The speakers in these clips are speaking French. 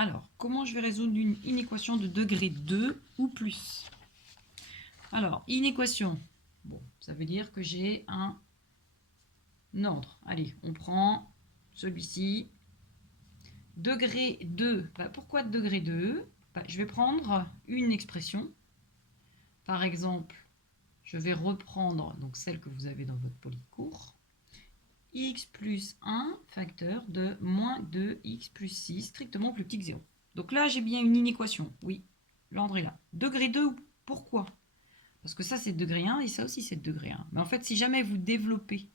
Alors, comment je vais résoudre une inéquation de degré 2 ou plus? Alors, inéquation. Bon, ça veut dire que j'ai un ordre. Allez, on prend celui-ci. Degré 2. Pourquoi degré 2? Je vais prendre une expression. Par exemple, je vais reprendre donc celle que vous avez dans votre polycourt. X plus 1 facteur de moins 2x plus 6, strictement plus petit que 0. Donc là, j'ai bien une inéquation. Oui, l'ordre est là. Degré 2, pourquoi? Parce que ça, c'est degré 1 et ça aussi, c'est degré 1. Mais en fait, si jamais vous développez,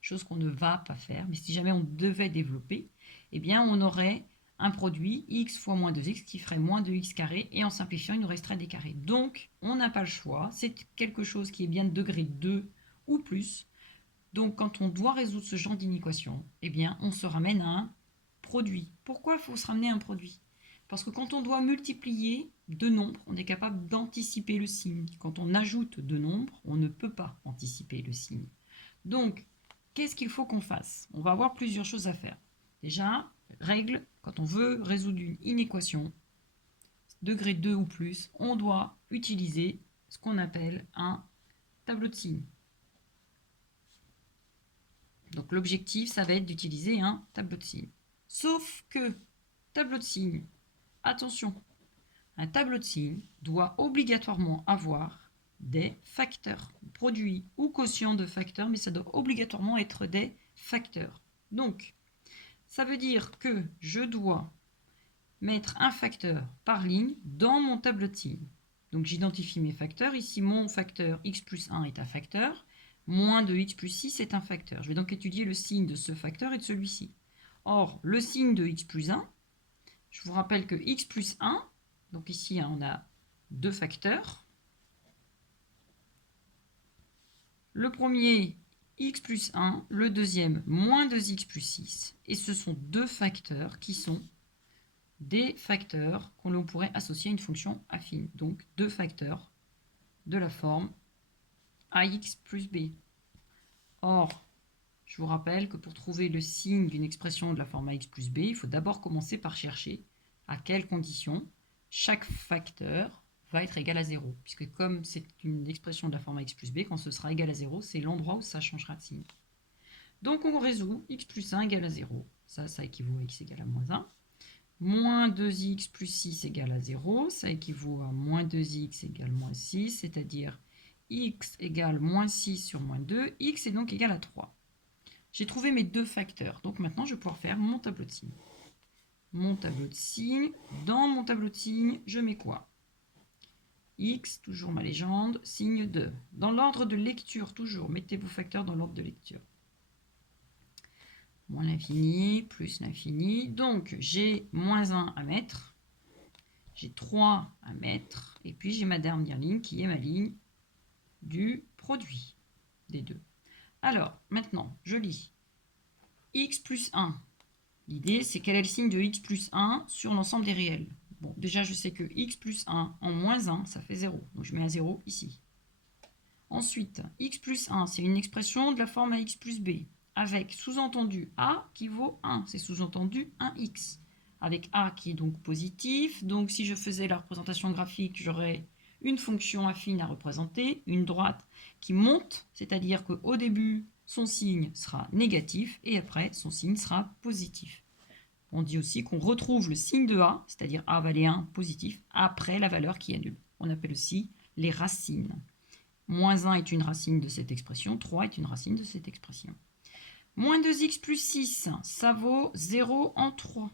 chose qu'on ne va pas faire, mais si jamais on devait développer, eh bien, on aurait un produit x fois moins 2x qui ferait moins 2x carré, et en simplifiant, il nous resterait des carrés. Donc, on n'a pas le choix. C'est quelque chose qui est bien de degré 2 ou plus. Donc, quand on doit résoudre ce genre d'inéquation, eh bien, on se ramène à un produit. Pourquoi il faut se ramener à un produit? Parce que quand on doit multiplier deux nombres, on est capable d'anticiper le signe. Quand on ajoute deux nombres, on ne peut pas anticiper le signe. Donc, qu'est-ce qu'il faut qu'on fasse? On va avoir plusieurs choses à faire. Déjà, règle, quand on veut résoudre une inéquation, degré 2 ou plus, on doit utiliser ce qu'on appelle un tableau de signes. Donc l'objectif, ça va être d'utiliser un tableau de signes. Sauf que, tableau de signes, attention, un tableau de signes doit obligatoirement avoir des facteurs, produits ou quotients de facteurs, mais ça doit obligatoirement être des facteurs. Donc, ça veut dire que je dois mettre un facteur par ligne dans mon tableau de signes. Donc j'identifie mes facteurs. Ici, mon facteur x plus 1 est un facteur. Moins de x plus 6 est un facteur. Je vais donc étudier le signe de ce facteur et de celui-ci. Or, le signe de x plus 1, je vous rappelle que x plus 1, donc ici on a deux facteurs. Le premier, x plus 1, le deuxième, moins 2x plus 6. Et ce sont deux facteurs qui sont des facteurs qu'on pourrait associer à une fonction affine. Donc deux facteurs de la forme ax plus b. Or, je vous rappelle que pour trouver le signe d'une expression de la forme ax plus b, il faut d'abord commencer par chercher à quelles conditions chaque facteur va être égal à 0. Puisque comme c'est une expression de la forme ax plus b, quand ce sera égal à 0, c'est l'endroit où ça changera de signe. Donc on résout x plus 1 égale à 0. Ça équivaut à x égale à moins 1. Moins 2x plus 6 égale à 0, ça équivaut à moins 2x égale moins 6, c'est-à-dire x égale moins 6 sur moins 2, x est donc égal à 3. J'ai trouvé mes deux facteurs, donc maintenant je vais pouvoir faire mon tableau de signes. Mon tableau de signes, dans mon tableau de signes, je mets quoi? X, toujours ma légende, signe 2. Dans l'ordre de lecture, toujours, mettez vos facteurs dans l'ordre de lecture. Moins l'infini, plus l'infini. Donc, j'ai moins 1 à mettre. J'ai 3 à mettre. Et puis, j'ai ma dernière ligne qui est ma ligne du produit des deux. Alors, maintenant, je lis. X plus 1. L'idée, c'est quel est le signe de x plus 1 sur l'ensemble des réels. Bon, déjà, je sais que x plus 1 en moins 1, ça fait 0. Donc, je mets un 0 ici. Ensuite, x plus 1, c'est une expression de la forme ax plus b, avec sous-entendu a qui vaut 1. C'est sous-entendu 1x. Avec a qui est donc positif. Donc, si je faisais la représentation graphique, j'aurais une fonction affine à représenter, une droite qui monte, c'est-à-dire qu'au début, son signe sera négatif et après, son signe sera positif. On dit aussi qu'on retrouve le signe de a, c'est-à-dire a valait 1 positif, après la valeur qui est nulle. On appelle aussi les racines. Moins 1 est une racine de cette expression, 3 est une racine de cette expression. Moins 2x plus 6, ça vaut 0 en 3.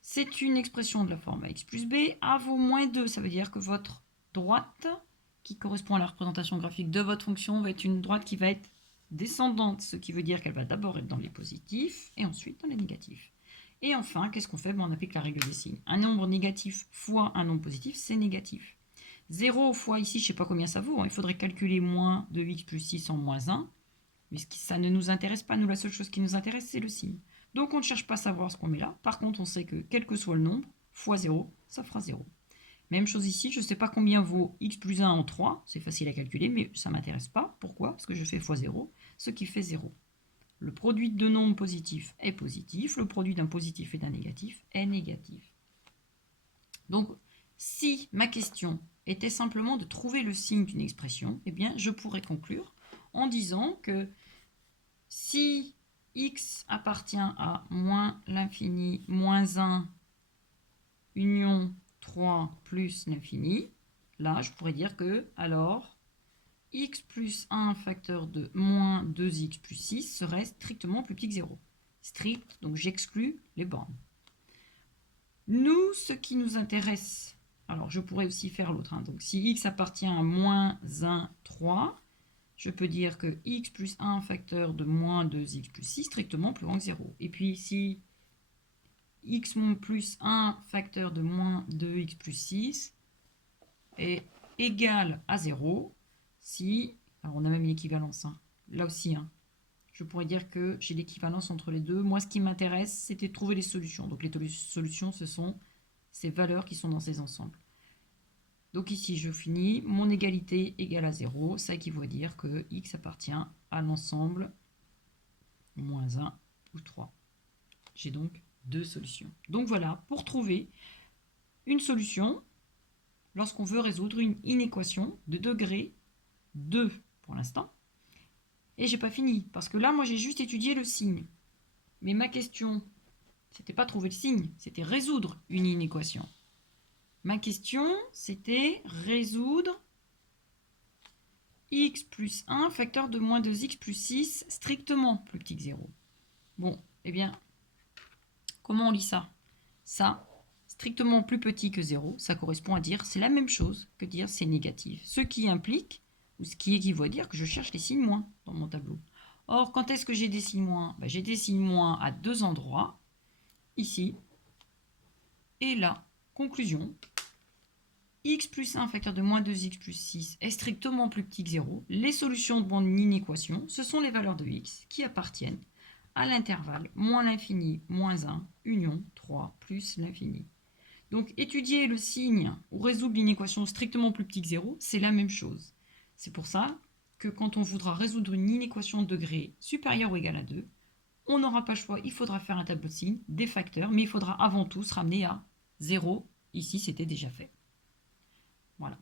C'est une expression de la forme ax plus b. A vaut moins 2, ça veut dire que votre droite, qui correspond à la représentation graphique de votre fonction, va être une droite qui va être descendante, ce qui veut dire qu'elle va d'abord être dans les positifs et ensuite dans les négatifs. Et enfin, qu'est-ce qu'on fait? On applique la règle des signes. Un nombre négatif fois un nombre positif, c'est négatif. 0 fois ici, je ne sais pas combien ça vaut. Il faudrait calculer moins 2x plus 6 en moins 1. Mais ça ne nous intéresse pas. Nous, la seule chose qui nous intéresse, c'est le signe. Donc, on ne cherche pas à savoir ce qu'on met là. Par contre, on sait que quel que soit le nombre, fois 0, ça fera 0. Même chose ici, je ne sais pas combien vaut x plus 1 en 3. C'est facile à calculer, mais ça ne m'intéresse pas. Pourquoi? Parce que je fais fois 0, ce qui fait 0. Le produit de deux nombres positifs est positif. Le produit d'un positif et d'un négatif est négatif. Donc, si ma question était simplement de trouver le signe d'une expression, eh bien, je pourrais conclure en disant que si x appartient à moins l'infini, moins 1, union 3 plus l'infini, là, je pourrais dire que, alors, x plus 1 facteur de moins 2x plus 6 serait strictement plus petit que 0. Strict, donc j'exclus les bornes. Nous, ce qui nous intéresse, alors je pourrais aussi faire l'autre, hein. Donc si x appartient à moins 1, 3, je peux dire que x plus 1 facteur de moins 2x plus 6 strictement plus grand que 0. Et puis si x plus 1 facteur de moins 2x plus 6 est égal à 0, si, alors on a même l'équivalence, hein, là aussi, hein, je pourrais dire que j'ai l'équivalence entre les deux. Moi, ce qui m'intéresse, c'était de trouver les solutions. Donc les solutions, ce sont ces valeurs qui sont dans ces ensembles. Donc ici, je finis. Mon égalité égale à 0. Ça équivaut à dire que x appartient à l'ensemble moins 1 ou 3. J'ai donc deux solutions. Donc voilà, pour trouver une solution, lorsqu'on veut résoudre une inéquation de degré 2 pour l'instant. Et j'ai pas fini, parce que là, moi, j'ai juste étudié le signe. Mais ma question, c'était pas trouver le signe, c'était résoudre une inéquation. Ma question, c'était résoudre x plus 1 facteur de moins 2x plus 6 strictement plus petit que 0. Bon, eh bien, comment on lit ça? Ça, strictement plus petit que 0, ça correspond à dire c'est la même chose que dire c'est négatif. Ce qui implique, ou ce qui équivaut à dire que je cherche les signes moins dans mon tableau. Or, quand est-ce que j'ai des signes moins? J'ai des signes moins à deux endroits, ici et là. Conclusion, x plus 1 facteur de moins 2x plus 6 est strictement plus petit que 0. Les solutions de mon inéquation, ce sont les valeurs de x qui appartiennent à l'intervalle moins l'infini, moins 1, union 3 plus l'infini. Donc étudier le signe ou résoudre l'inéquation strictement plus petit que 0, c'est la même chose. C'est pour ça que quand on voudra résoudre une inéquation de degré supérieur ou égal à 2, on n'aura pas le choix, il faudra faire un tableau de signes, des facteurs, mais il faudra avant tout se ramener à 0. Ici, c'était déjà fait. Voilà.